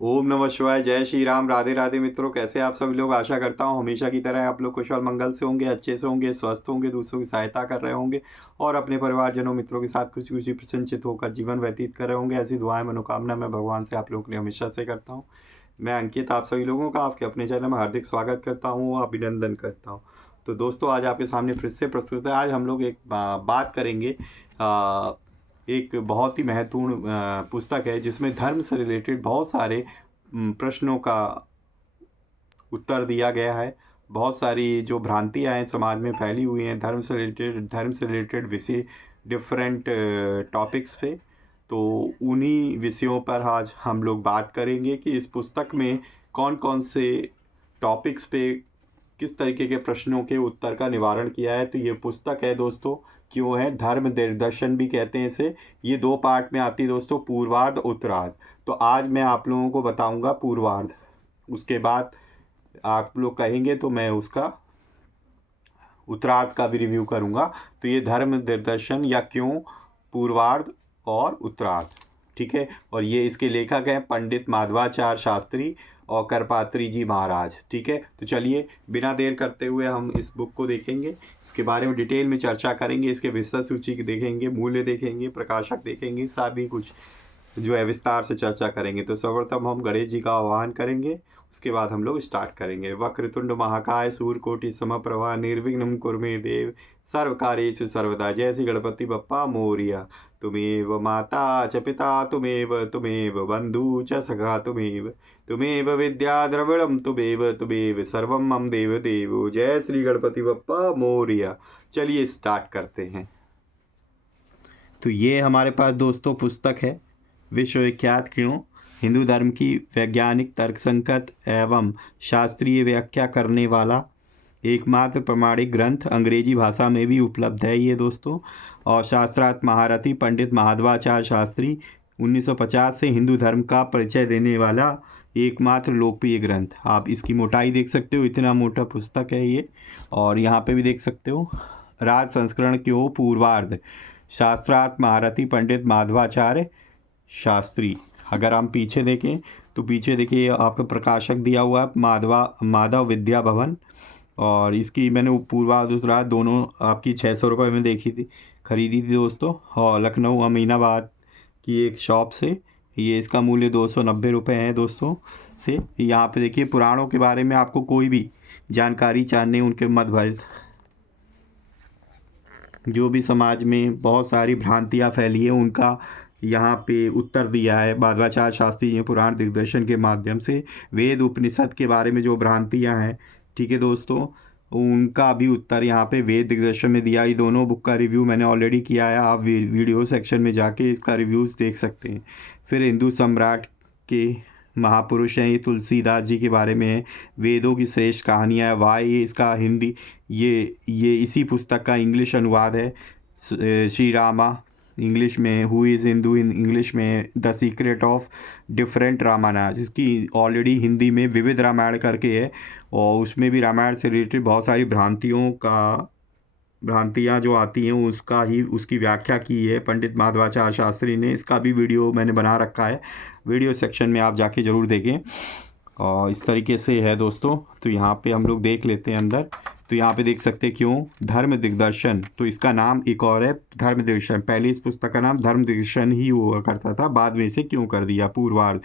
ओम नमः शिवाय। जय श्री राम। राधे राधे मित्रों, कैसे आप सभी लोग। आशा करता हूँ हमेशा की तरह आप लोग कुशल मंगल से होंगे, अच्छे से होंगे, स्वस्थ होंगे, दूसरों की सहायता कर रहे होंगे और अपने परिवारजनों मित्रों के साथ खुशी खुशी प्रसन्नचित होकर जीवन व्यतीत कर रहे होंगे। ऐसी दुआएं मनोकामना मैं भगवान से आप लोगों के लिए हमेशा से करता हूँ। मैं अंकित आप सभी लोगों का आपके अपने चैनल में हार्दिक स्वागत करता हूँ, अभिनंदन करता हूँ। तो दोस्तों, आज आपके सामने फिर से प्रस्तुत है। आज हम लोग एक बात करेंगे। एक बहुत ही महत्वपूर्ण पुस्तक है जिसमें धर्म से रिलेटेड बहुत सारे प्रश्नों का उत्तर दिया गया है। बहुत सारी जो भ्रांतियाँ हैं समाज में फैली हुई हैं धर्म से रिलेटेड विषय, डिफरेंट टॉपिक्स पे। तो उन्हीं विषयों पर आज हम लोग बात करेंगे कि इस पुस्तक में कौन कौन से टॉपिक्स पे किस तरीके के प्रश्नों के उत्तर का निवारण किया है। तो ये पुस्तक है दोस्तों, क्यों है धर्म दिग्दर्शन भी कहते हैं इसे। ये दो पार्ट में आती है दोस्तों, पूर्वार्ध उत्तरार्ध। तो आज मैं आप लोगों को बताऊंगा पूर्वार्ध, उसके बाद आप लोग कहेंगे तो मैं उसका उत्तरार्ध का भी रिव्यू करूंगा। तो ये धर्म दिग्दर्शन या क्यों, पूर्वार्ध और उत्तरार्ध, ठीक है। और ये इसके लेखक हैं पंडित माधवाचार्य शास्त्री और करपात्री जी महाराज, ठीक है। तो चलिए बिना देर करते हुए हम इस बुक को देखेंगे, इसके बारे में डिटेल में चर्चा करेंगे, इसके विस्तृत सूची देखेंगे, मूल्य देखेंगे, प्रकाशक देखेंगे, सभी कुछ जो है विस्तार से चर्चा करेंगे। तो सर्वप्रथम हम गणेश जी का आह्वान करेंगे, उसके बाद हम लोग स्टार्ट करेंगे। वक्रतुंड महाकाय सूर्यकोटि समप्रभा निर्विघ्नं कुरु मे देव सर्वकार्येषु सर्वदा। जय श्री गणपति बप्पा मोरिया। तुमेव माता च पिता तुमेव बंधु च सखा तुमेव विद्या द्रविड़ं तुमेव सर्वं मम देव देवो। जय श्री गणपति बप्पा मोरिया। चलिए स्टार्ट करते हैं। तो ये हमारे पास दोस्तों पुस्तक है, विश्वविख्यात क्यों, हिंदू धर्म की वैज्ञानिक तर्कसंगत एवं शास्त्रीय व्याख्या करने वाला एकमात्र प्रमाणिक ग्रंथ। अंग्रेजी भाषा में भी उपलब्ध है ये दोस्तों। और शास्त्रार्थ महारथी पंडित माधवाचार्य शास्त्री 1950 से हिंदू धर्म का परिचय देने वाला एकमात्र लोकप्रिय ग्रंथ। आप इसकी मोटाई देख सकते हो, इतना मोटा पुस्तक है ये। और यहाँ पे भी देख सकते हो राज संस्करण क्यों पूर्वार्ध, शास्त्रार्थ महारथी पंडित माधवाचार्य शास्त्री। अगर हम पीछे देखें तो पीछे देखिए आपका प्रकाशक दिया हुआ है माधव विद्या भवन। और इसकी मैंने पूर्वार्ध उत्तरार्ध दोनों आपकी 600 रुपये में खरीदी थी दोस्तों, और लखनऊ अमीनाबाद की एक शॉप से। ये इसका मूल्य 290 रुपये है दोस्तों से। यहाँ पे देखिए पुराणों के बारे में आपको कोई भी जानकारी जानने, उनके मतभेद, जो भी समाज में बहुत सारी भ्रांतियाँ फैली है उनका यहाँ पे उत्तर दिया है माधवाचार्य शास्त्री जी ने पुराण दिग्दर्शन के माध्यम से। वेद उपनिषद के बारे में जो भ्रांतियाँ हैं, ठीक है दोस्तों, उनका भी उत्तर यहाँ पे वेद दिग्दर्शन में दिया। ये दोनों बुक का रिव्यू मैंने ऑलरेडी किया है, आप वीडियो सेक्शन में जाके इसका रिव्यूज़ देख सकते हैं। फिर हिंदू सम्राट के महापुरुष हैं, ये तुलसीदास जी के बारे में है। वेदों की श्रेष्ठ कहानियाँ है, वाह, ये इसका हिंदी, ये इसी पुस्तक का इंग्लिश अनुवाद है। श्री रामा इंग्लिश में, who is Hindu in English में, the secret of different Ramayana, जिसकी ऑलरेडी हिंदी में विविध रामायण करके है। और उसमें भी रामायण से रिलेटेड बहुत सारी भ्रांतियाँ जो आती हैं उसकी व्याख्या की है पंडित माधवाचार्य शास्त्री ने। इसका भी वीडियो मैंने बना रखा है, वीडियो सेक्शन में आप जाके ज़रूर देखें। और इस तरीके से है दोस्तों। तो यहाँ पे हम लोग देख लेते हैं अंदर। तो यहाँ पे देख सकते हैं क्यों धर्म दिग्दर्शन, तो इसका नाम एक और है धर्म दिग्दर्शन। पहले इस पुस्तक का नाम धर्म दिग्दर्शन ही हुआ करता था, बाद में इसे क्यों कर दिया पूर्वार्ध।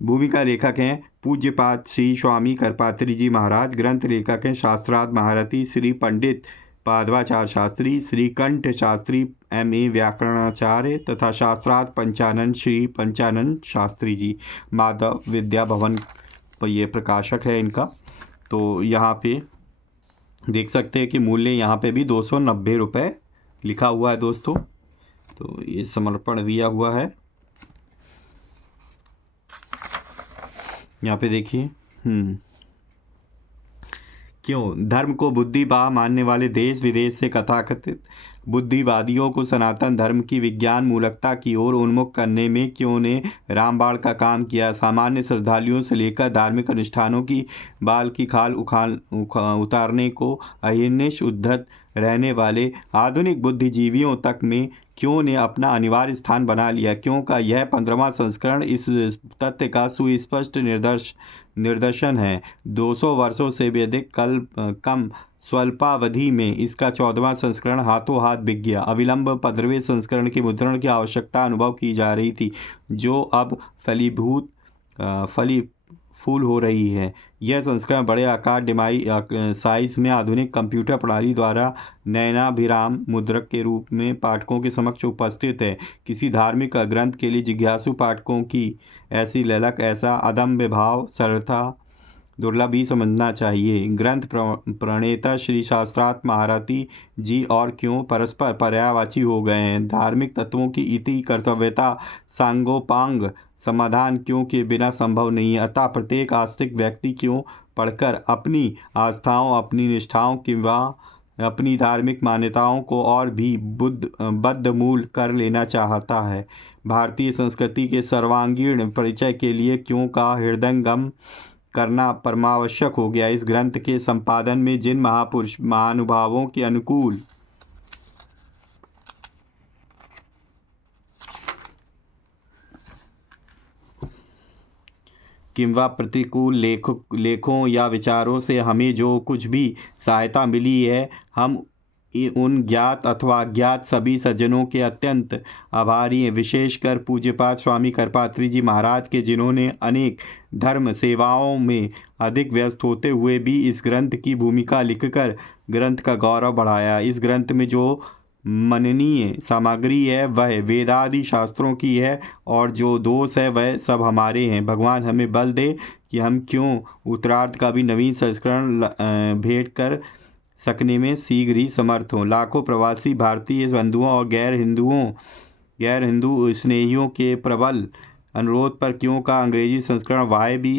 भूमिका लेखक हैं पूज्यपाद श्री स्वामी करपात्री जी महाराज। ग्रंथ लेखक हैं शास्त्रार्थ महारथी श्री पंडित माधवाचार्य शास्त्री, श्रीकंठ शास्त्री MA व्याकरणाचार्य तथा शास्त्रार्थ पंचानन श्री पंचानन शास्त्री जी। माधव विद्या भवन पर ये प्रकाशक है इनका। तो यहाँ पे देख सकते हैं कि मूल्य यहाँ पे भी 290 रुपये लिखा हुआ है दोस्तों। तो ये समर्पण दिया हुआ है यहाँ पे देखिए। क्यों धर्म को बुद्धि बा मानने वाले देश विदेश से कथाकथित बुद्धिवादियों को सनातन धर्म की विज्ञान मूलकता की ओर उन्मुख करने में क्यों ने रामबाण का काम किया। सामान्य श्रद्धालुओं से लेकर धार्मिक अनुष्ठानों की बाल की खाल उतारने को अहिर्निश उद्धत रहने वाले आधुनिक बुद्धिजीवियों तक में क्यों ने अपना अनिवार्य स्थान बना लिया। क्यों का यह 15वां संस्करण इस तथ्य का सुस्पष्ट निदर्शन है। 200 वर्षों से भी अधिक कम स्वल्पावधि में इसका 14वां संस्करण हाथों हाथ बिक गया। अविलंब 15वें संस्करण के मुद्रण की आवश्यकता अनुभव की जा रही थी, जो अब फली फूल हो रही है। यह संस्करण बड़े आकार साइज में आधुनिक कंप्यूटर प्रणाली द्वारा नयनाभिराम मुद्रक के रूप में पाठकों के समक्ष उपस्थित है। किसी धार्मिक ग्रंथ के लिए जिज्ञासु पाठकों की ऐसी ललक, ऐसा अदम्य भाव, सरलता दुर्लभ ही समझना चाहिए। ग्रंथ प्रणेता श्री शास्त्रार्थ महारथी जी और क्यों परस्पर पर्यायवाची हो गए हैं। धार्मिक तत्वों की इति कर्तव्यता सांगोपांग समाधान क्यों के बिना संभव नहीं है। अतः प्रत्येक आस्तिक व्यक्ति क्यों पढ़कर अपनी आस्थाओं, अपनी निष्ठाओं किंवा अपनी धार्मिक मान्यताओं को और भी बद्धमूल कर लेना चाहता है। भारतीय संस्कृति के सर्वांगीण परिचय के लिए क्यों का हृदयंगम करना परमावश्यक हो गया। इस ग्रंथ के संपादन में जिन महानुभावों के अनुकूल किंवा प्रतिकूल लेखों या विचारों से हमें जो कुछ भी सहायता मिली है, हम उन ज्ञात अथवा अज्ञात सभी सज्जनों के अत्यंत आभारी हैं। विशेषकर पूज्यपाद स्वामी करपात्री जी महाराज के, जिन्होंने अनेक धर्म सेवाओं में अधिक व्यस्त होते हुए भी इस ग्रंथ की भूमिका लिखकर ग्रंथ का गौरव बढ़ाया। इस ग्रंथ में जो मननीय सामग्री है वह वेदादि शास्त्रों की है, और जो दोष है वह सब हमारे हैं। भगवान हमें बल दे कि हम क्यों उत्तरार्ध का भी नवीन संस्करण भेंट कर सकने में शीघ्र ही समर्थ हों। लाखों प्रवासी भारतीय बंधुओं और गैर हिंदू स्नेहियों के प्रबल अनुरोध पर क्यों का अंग्रेजी संस्करण वाय भी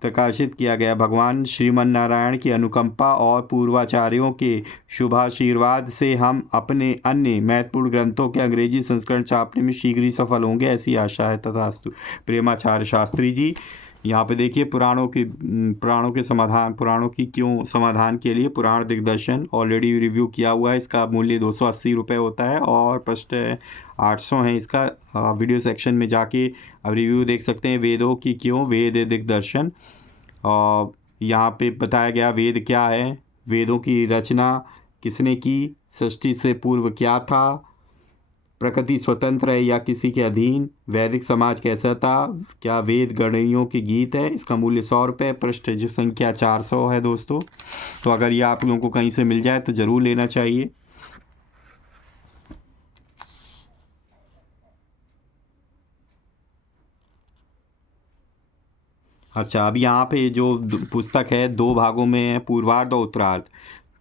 प्रकाशित किया गया। भगवान श्रीमन नारायण की अनुकंपा और पूर्वाचार्यों के शुभाशीर्वाद से हम अपने अन्य महत्वपूर्ण ग्रंथों के अंग्रेजी संस्करण छापने में शीघ्र ही सफल होंगे, ऐसी आशा है। तथास्तु। प्रेमाचार्य शास्त्री जी, यहाँ पे देखिए पुराणों की क्यों समाधान के लिए पुराण दिग्दर्शन ऑलरेडी रिव्यू किया हुआ है। इसका मूल्य 280 रुपये होता है और पृष्ठ 800 है इसका। वीडियो सेक्शन में जाके अब रिव्यू देख सकते हैं। वेदों की क्यों, वेद दिग्दर्शन, और यहाँ पे बताया गया वेद क्या है, वेदों की रचना किसने की, सृष्टि से पूर्व क्या था, प्रकृति स्वतंत्र है या किसी के अधीन, वैदिक समाज कैसा था, क्या वेद गणियों के गीत है। इसका मूल्य 100 रुपये, पृष्ठ जो संख्या 400 है दोस्तों। तो अगर ये आप लोगों को कहीं से मिल जाए तो ज़रूर लेना चाहिए। अच्छा, अब यहाँ पे जो पुस्तक है 2 भागों में है, पूर्वार्ध और उत्तरार्ध।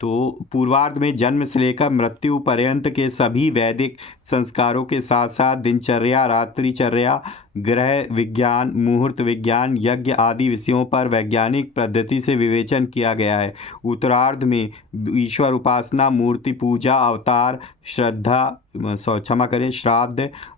तो पूर्वार्ध में जन्म से लेकर मृत्यु पर्यंत के सभी वैदिक संस्कारों के साथ साथ दिनचर्या, रात्रिचर्या, ग्रह विज्ञान, मुहूर्त विज्ञान, यज्ञ आदि विषयों पर वैज्ञानिक पद्धति से विवेचन किया गया है। उत्तरार्ध में ईश्वर उपासना, मूर्ति पूजा, अवतार, श्राद्ध,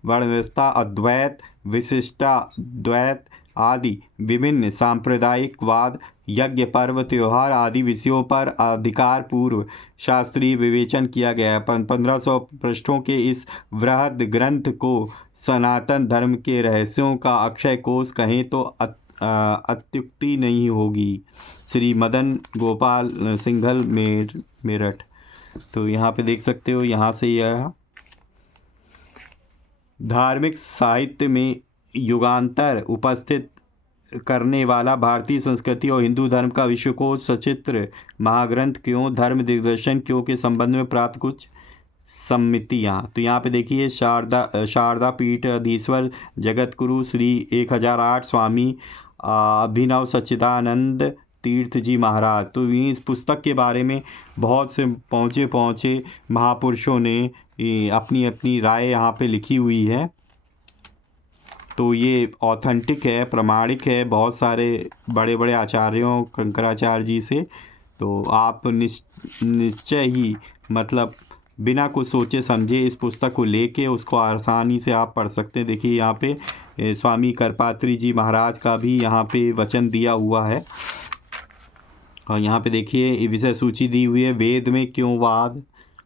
वर्ण व्यवस्था, अद्वैत, विशिष्टाद्वैत आदि विभिन्न सांप्रदायिकवाद, यज्ञ, पर्व, त्योहार आदि विषयों पर अधिकार पूर्व शास्त्रीय विवेचन किया गया है। 1500 पृष्ठों के इस वृहद ग्रंथ को सनातन धर्म के रहस्यों का अक्षय कोश कहें तो अत्युक्ति नहीं होगी। श्री मदन गोपाल सिंघल मेरठ। तो यहाँ पे देख सकते हो, यहाँ से यह धार्मिक साहित्य में युगांतर उपस्थित करने वाला भारतीय संस्कृति और हिंदू धर्म का विश्वकोश सचित्र महाग्रंथ क्यों, धर्म दिग्दर्शन क्यों के संबंध में प्राप्त कुछ सम्मितियाँ। तो यहाँ पे देखिए शारदा पीठ अधीश्वर जगतगुरु श्री 1008 स्वामी अभिनव सच्चिदानंद तीर्थ जी महाराज। तो इस पुस्तक के बारे में बहुत से पहुँचे महापुरुषों ने अपनी अपनी राय यहाँ पे लिखी हुई है। तो ये ऑथेंटिक है, प्रमाणिक है बहुत सारे बड़े बड़े आचार्यों, शंकराचार्य जी से। तो आप निश्चय ही मतलब बिना कुछ सोचे समझे इस पुस्तक को लेके उसको आसानी से आप पढ़ सकते हैं। देखिए यहाँ पे स्वामी करपात्री जी महाराज का भी यहाँ पे वचन दिया हुआ है। और यहाँ पे देखिए विषय सूची दी हुई है, वेद में क्यों वाद,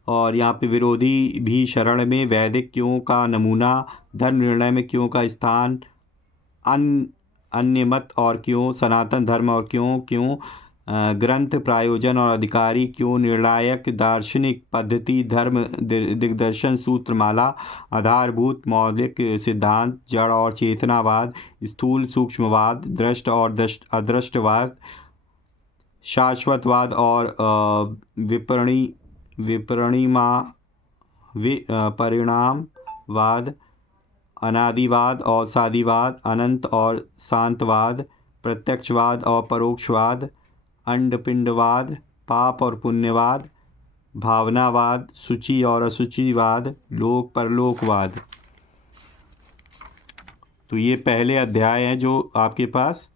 और यहाँ पे विरोधी भी शरण में, वैदिक क्यों का नमूना, धर्म निर्णय में क्यों का स्थान, अन्य मत और क्यों, सनातन धर्म और क्यों क्यों, ग्रंथ प्रायोजन और अधिकारी क्यों, निर्णायक दार्शनिक पद्धति, धर्म दिग्दर्शन सूत्रमाला, आधारभूत मौलिक सिद्धांत, जड़ और चेतनावाद, स्थूल सूक्ष्मवाद, दृष्ट और अदृष्टवाद, शाश्वतवाद और परिणामवाद, अनादिवाद और सादिवाद, अनंत और शांतवाद, प्रत्यक्षवाद और परोक्षवाद, अंडपिंडवाद, पाप और पुण्यवाद, भावनावाद, शुचि और अशुचिवाद, लोक परलोकवाद। तो ये पहले अध्याय हैं जो आपके पास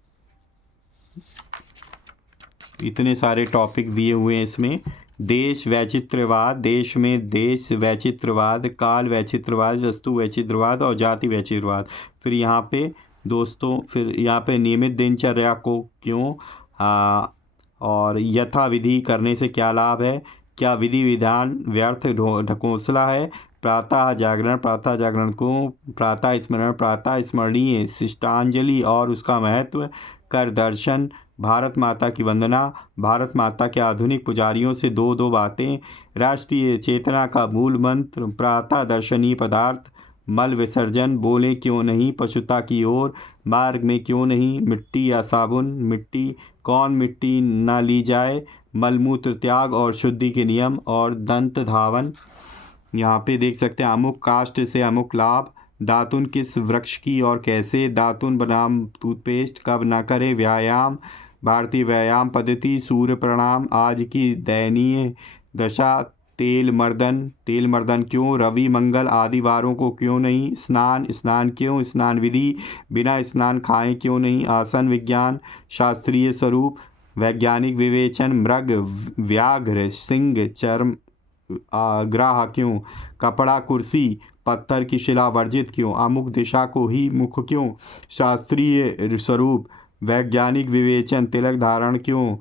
इतने सारे टॉपिक दिए हुए हैं इसमें। देश वैचित्रवाद, देश में देश वैचित्रवाद, काल वैचित्रवाद, वस्तु वैचित्रवाद और जाति वैचित्रवाद। फिर यहाँ पे दोस्तों, फिर यहाँ पे नियमित दिनचर्या को क्यों, और यथाविधि करने से क्या लाभ है, क्या विधि विधान व्यर्थ ढकोसला है, प्रातः जागरण को, प्रातः स्मरणीय, शिष्टांजलि और उसका महत्व, कर दर्शन, भारत माता की वंदना, भारत माता के आधुनिक पुजारियों से दो बातें, राष्ट्रीय चेतना का मूल मंत्र, प्रातः दर्शनीय पदार्थ, मल विसर्जन, बोले क्यों नहीं पशुता की ओर, मार्ग में क्यों नहीं, मिट्टी या साबुन, मिट्टी कौन मिट्टी न ली जाए, मलमूत्र त्याग और शुद्धि के नियम, और दंत धावन। यहाँ पे देख सकते हैं अमुक काष्ठ से अमुक लाभ, दातुन किस वृक्ष की और कैसे, दातुन बनाम टूथपेस्ट, कब न करे व्यायाम, भारतीय व्यायाम पद्धति, सूर्य प्रणाम, आज की दयनीय दशा, तेल मर्दन क्यों, रवि मंगल आदि वारों को क्यों नहीं, स्नान क्यों, स्नान विधि, बिना स्नान खाएं क्यों नहीं, आसन विज्ञान, शास्त्रीय स्वरूप, वैज्ञानिक विवेचन, मृग व्याघ्र सिंह चर्म ग्राह क्यों, कपड़ा कुर्सी पत्थर की शिला वर्जित क्यों, अमुक दिशा को ही मुख क्यों, शास्त्रीय स्वरूप, वैज्ञानिक विवेचन, तिलक धारण क्यों,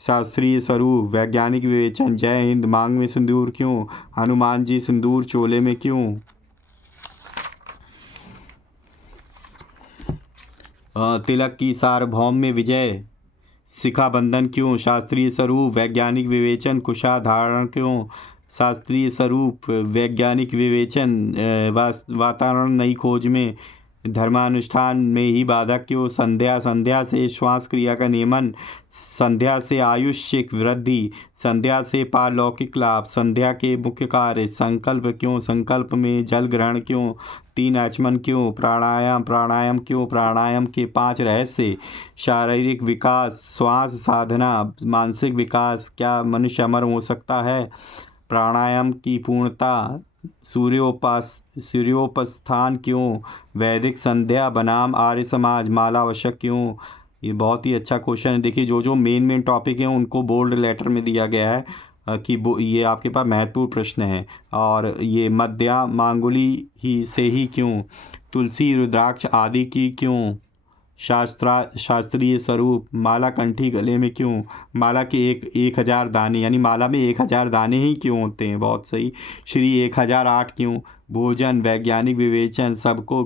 शास्त्रीय स्वरूप, वैज्ञानिक विवेचन, जय हिंद मांग में सिंदूर क्यों, हनुमान जी सिंदूर चोले में क्यों, तिलक की सार्वभौम में विजय, शिखा बंधन क्यों, शास्त्रीय स्वरूप, वैज्ञानिक विवेचन, कुशा धारण क्यों, शास्त्रीय स्वरूप, वैज्ञानिक विवेचन, वातावरण नई खोज में, धर्मानुष्ठान में ही बाधक क्यों, संध्या से श्वास क्रिया का नियमन, संध्या से आयुष्य वृद्धि, संध्या से पारलौकिक लाभ, संध्या के मुख्य कार्य, संकल्प क्यों, संकल्प में जल ग्रहण क्यों, 3 आचमन क्यों, प्राणायाम क्यों, प्राणायाम के 5 रहस्य, शारीरिक विकास, श्वास साधना, मानसिक विकास, क्या मनुष्य अमर हो सकता है, प्राणायाम की पूर्णता, सूर्योपस्थान क्यों, वैदिक संध्या बनाम आर्य समाज, माला आवश्यक क्यों। ये बहुत ही अच्छा क्वेश्चन है। देखिए जो मेन टॉपिक हैं उनको बोल्ड लेटर में दिया गया है कि ये आपके पास महत्वपूर्ण प्रश्न है। और ये मध्या मांगुली ही से ही क्यों, तुलसी रुद्राक्ष आदि की क्यों, शास्त्रीय स्वरूप, माला कंठी गले में क्यों, माला के 1000 दाने, यानी माला में 1000 दाने ही क्यों होते हैं, बहुत सही। श्री 1008 क्यों, भोजन, वैज्ञानिक विवेचन, सबको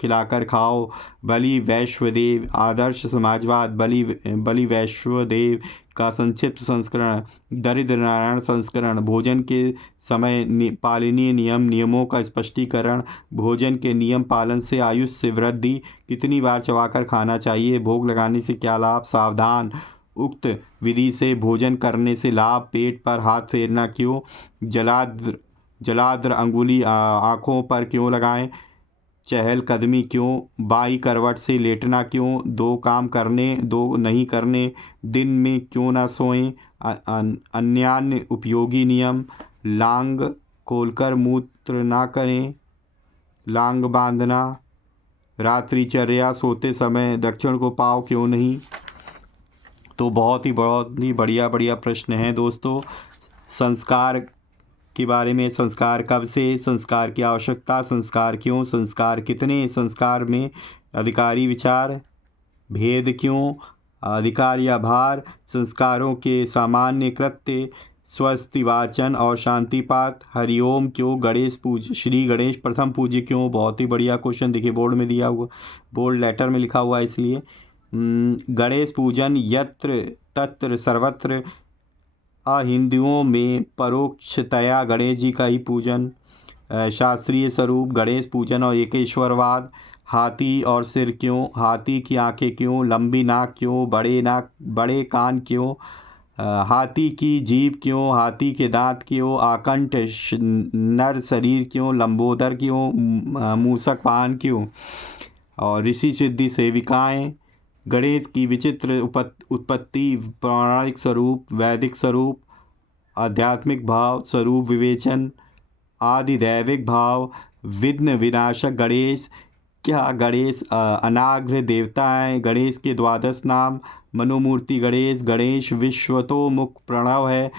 खिलाकर खाओ, बलि वैश्वदेव, आदर्श समाजवाद, बलि वैश्वदेव का संक्षिप्त संस्करण, दरिद्र नारायण संस्करण, भोजन के समय पालनीय नियमों का स्पष्टीकरण, भोजन के नियम पालन से आयुष्य वृद्धि, कितनी बार चबाकर खाना चाहिए, भोग लगाने से क्या लाभ, सावधान, उक्त विधि से भोजन करने से लाभ, पेट पर हाथ फेरना क्यों, जलाद्र अंगुली आँखों पर क्यों लगाएं, चहलकदमी क्यों, बाई करवट से लेटना क्यों, 2 काम करने 2 नहीं करने, दिन में क्यों ना सोएं, अन्यान्य उपयोगी नियम, लांग खोलकर मूत्र ना करें, लांग बांधना, रात्रिचर्या, सोते समय दक्षिण को पाँव क्यों नहीं। तो बहुत ही बढ़िया प्रश्न हैं दोस्तों। संस्कार के बारे में, संस्कार कब से, संस्कार की आवश्यकता, संस्कार क्यों, संस्कार कितने, संस्कार में अधिकारी विचार, भेद क्यों, अधिकार या भार, संस्कारों के सामान्य कृत्य, स्वस्ति वाचन और शांति पाठ। हरिओम क्यों गणेश पूज श्री गणेश प्रथम पूज्य क्यों। बहुत ही बढ़िया क्वेश्चन, देखिए बोर्ड में दिया हुआ, बोल्ड लेटर में लिखा हुआ है इसलिए। गणेश पूजन यत्र तत्र सर्वत्र, हिंदुओं में परोक्षतया गणेश जी का ही पूजन। शास्त्रीय स्वरूप गणेश पूजन और एकेश्वरवाद। हाथी और सिर क्यों, हाथी की आंखें क्यों, लंबी नाक क्यों, बड़े नाक बड़े कान क्यों, हाथी की जीभ क्यों, हाथी के दांत क्यों, आकंठ नर शरीर क्यों, लंबोदर क्यों, मूसक वाहन क्यों। और ऋषि सिद्धि सेविकाएं। गणेश की विचित्र उत्पत्ति, पौराणिक स्वरूप, वैदिक स्वरूप, आध्यात्मिक भाव, स्वरूप विवेचन, आदिदैविक भाव, विघ्न विनाशक गणेश। क्या गणेश अनाग्र देवता है। गणेश के द्वादश नाम, मनोमूर्ति गणेश, गणेश विश्वतोमुख प्रणव है।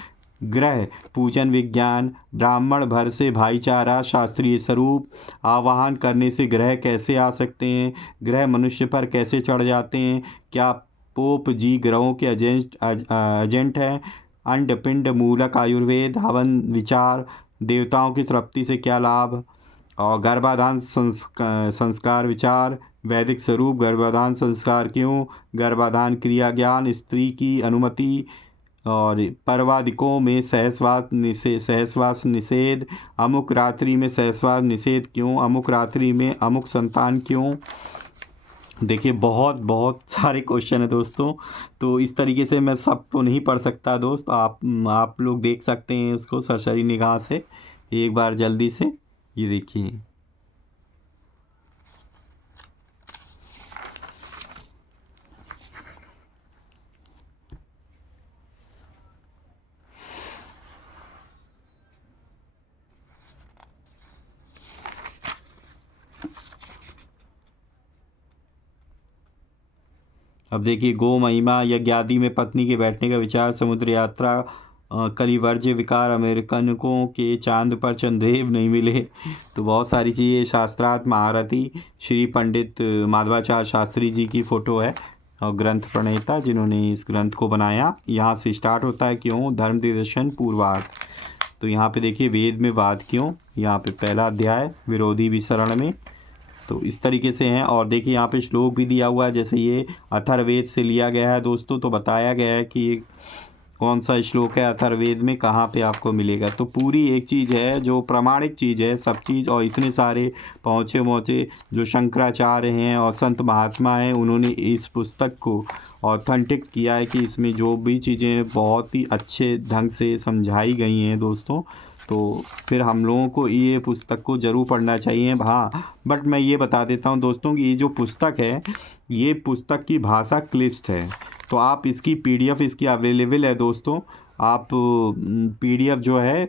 ग्रह पूजन विज्ञान, ब्राह्मण भर से भाईचारा, शास्त्रीय स्वरूप, आवाहन करने से ग्रह कैसे आ सकते हैं, ग्रह मनुष्य पर कैसे चढ़ जाते हैं, क्या पोप जी ग्रहों के एजेंट हैं। अंड पिंड मूलक आयुर्वेद, हवन विचार, देवताओं की तृप्ति से क्या लाभ। और गर्भाधान संस्कार विचार, वैदिक स्वरूप गर्भाधान संस्कार क्यों, गर्भाधान क्रिया ज्ञान, स्त्री की अनुमति। और परवादिकों में सहस्वास निषेध, अमुक रात्रि में सहस्वास निषेध क्यों, अमुक रात्रि में अमुक संतान क्यों। देखिए बहुत बहुत सारे क्वेश्चन है दोस्तों, तो इस तरीके से मैं सब तो नहीं पढ़ सकता दोस्त। आप लोग देख सकते हैं इसको सरसरी निगाह से एक बार जल्दी से। ये देखिए, अब देखिए, गो महिमा यज्ञ आदि में पत्नी के बैठने का विचार, समुद्र यात्रा, कलिवर्ज्य विकार, अमेरिकनों के चांद पर चंद्रदेव नहीं मिले। तो बहुत सारी चीज़ें, शास्त्रार्थ महारथी, श्री पंडित माधवाचार्य शास्त्री जी की फ़ोटो है और ग्रंथ प्रणेता जिन्होंने इस ग्रंथ को बनाया। यहाँ से स्टार्ट होता है क्यों, धर्म दर्शन पूर्वार्थ। तो यहाँ पे देखिए, वेद में वाद क्यों, यहाँ पे पहला अध्याय, विरोधी भी शरण में। तो इस तरीके से हैं। और देखिए यहाँ पे श्लोक भी दिया हुआ है, जैसे ये अथर्ववेद से लिया गया है दोस्तों। तो बताया गया है कि ये कौन सा श्लोक है अथर्ववेद में, कहाँ पे आपको मिलेगा। तो पूरी एक चीज़ है जो प्रमाणिक चीज़ है सब चीज़। और इतने सारे पहुँचे जो शंकराचार्य हैं और संत महात्मा हैं, उन्होंने इस पुस्तक को ऑथेंटिक किया है कि इसमें जो भी चीज़ें बहुत ही अच्छे ढंग से समझाई गई हैं दोस्तों। तो फिर हम लोगों को ये पुस्तक को ज़रूर पढ़ना चाहिए। हाँ, बट मैं ये बता देता हूँ दोस्तों कि ये जो पुस्तक है, ये पुस्तक की भाषा क्लिष्ट है। तो आप इसकी पीडीएफ इसकी अवेलेबल है दोस्तों। आप पीडीएफ जो है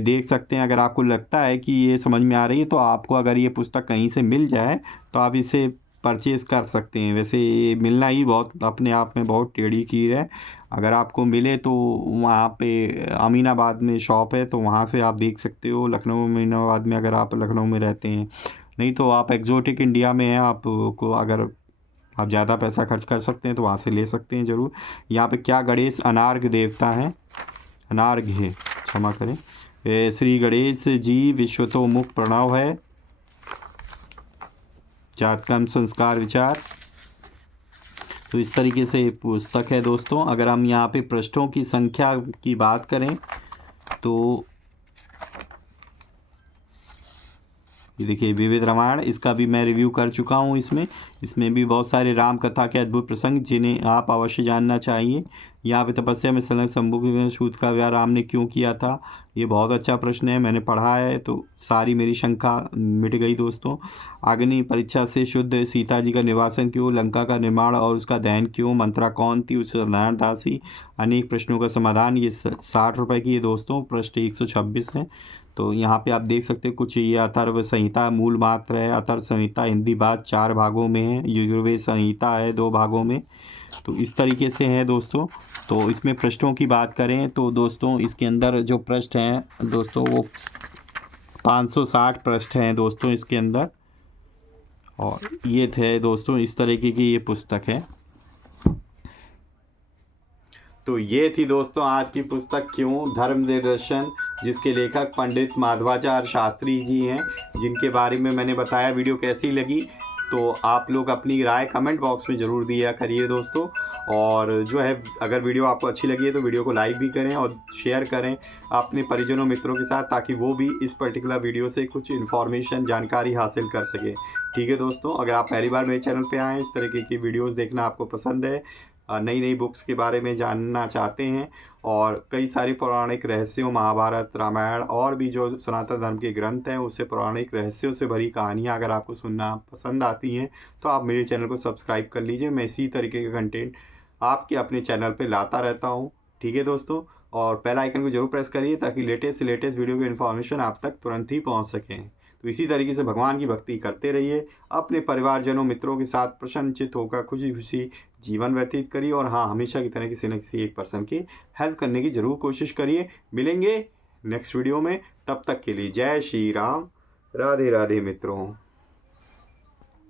देख सकते हैं। अगर आपको लगता है कि ये समझ में आ रही है, तो आपको अगर ये पुस्तक कहीं से मिल जाए तो आप इसे परचेज़ कर सकते हैं। वैसे ये मिलना ही बहुत अपने आप में बहुत टेढ़ी कीर है। अगर आपको मिले तो वहाँ पे अमीनाबाद में शॉप है, तो वहाँ से आप देख सकते हो। लखनऊ अमीनाबाद में अगर आप लखनऊ में रहते हैं, नहीं तो आप एक्जोटिक इंडिया में हैं, आपको अगर आप ज़्यादा पैसा खर्च कर सकते हैं तो वहाँ से ले सकते हैं ज़रूर। यहाँ पे क्या गणेश अनार्घ देवता हैं, अनार्घ है, क्षमा करें। श्री गणेश जी विश्वतोमुख प्रणव है। जातकर्म संस्कार विचार। तो इस तरीके से पुस्तक है दोस्तों। अगर हम यहाँ पे पृष्ठों की संख्या की बात करें तो ये देखिए, विविध रामायण, इसका भी मैं रिव्यू कर चुका हूँ। इसमें भी बहुत सारे राम कथा के अद्भुत प्रसंग जिन्हें आप अवश्य जानना चाहिए। यहाँ पे तपस्या में संलग्न शंभु के सूत का विवाह राम ने क्यों किया था, ये बहुत अच्छा प्रश्न है, मैंने पढ़ा है तो सारी मेरी शंका मिट गई दोस्तों। अग्नि परीक्षा से शुद्ध सीता जी का निवासन क्यों, लंका का निर्माण और उसका दहन क्यों, मंत्रा कौन थी, उस साधारण दासी, अनेक प्रश्नों का समाधान। ये 60 रुपये की है दोस्तों, पृष्ठ 126 है। तो यहाँ पे आप देख सकते हैं कुछ, ये अथर्व संहिता मूल मात्र है। अथर्व संहिता हिंदी बात 4 भागों में है, यजुर्वेद संहिता है 2 भागों में। तो इस तरीके से है दोस्तों। तो इसमें पृष्ठों की बात करें तो दोस्तों, इसके अंदर जो पृष्ठ हैं दोस्तों वो 560 पृष्ठ हैं दोस्तों इसके अंदर। और ये थे दोस्तों, इस तरीके की ये पुस्तक है। तो ये थी दोस्तों आज की पुस्तक क्यों धर्म दर्शन, जिसके लेखक पंडित माधवाचार्य शास्त्री जी हैं, जिनके बारे में मैंने बताया। वीडियो कैसी लगी तो आप लोग अपनी राय कमेंट बॉक्स में ज़रूर दिया करिए दोस्तों। और जो है अगर वीडियो आपको अच्छी लगी है तो वीडियो को लाइक भी करें और शेयर करें अपने परिजनों मित्रों के साथ, ताकि वो भी इस पर्टिकुलर वीडियो से कुछ इन्फॉर्मेशन जानकारी हासिल कर सके। ठीक है दोस्तों, अगर आप पहली बार मेरे चैनल पे आए हैं, इस तरीके की वीडियोस देखना आपको पसंद है, नई नई बुक्स के बारे में जानना चाहते हैं, और कई सारी पौराणिक रहस्यों, महाभारत, रामायण और भी जो सनातन धर्म के ग्रंथ हैं उससे पौराणिक रहस्यों से भरी कहानियाँ अगर आपको सुनना पसंद आती हैं तो आप मेरे चैनल को सब्सक्राइब कर लीजिए। मैं इसी तरीके का कंटेंट आपके अपने चैनल पे लाता रहता हूँ। ठीक है दोस्तों, और बेल आइकन को जरूर प्रेस करिए ताकि लेटेस्ट से लेटेस्ट वीडियो की इन्फॉर्मेशन आप तक तुरंत ही पहुँच सकें। तो इसी तरीके से भगवान की भक्ति करते रहिए, अपने परिवारजनों मित्रों के साथ प्रसन्नचित्त होकर खुशी खुशी जीवन व्यतीत करिए, और हाँ, हमेशा की तरह किसी न किसी एक पर्सन की हेल्प करने की ज़रूर कोशिश करिए। मिलेंगे नेक्स्ट वीडियो में, तब तक के लिए जय श्री राम, राधे राधे मित्रों।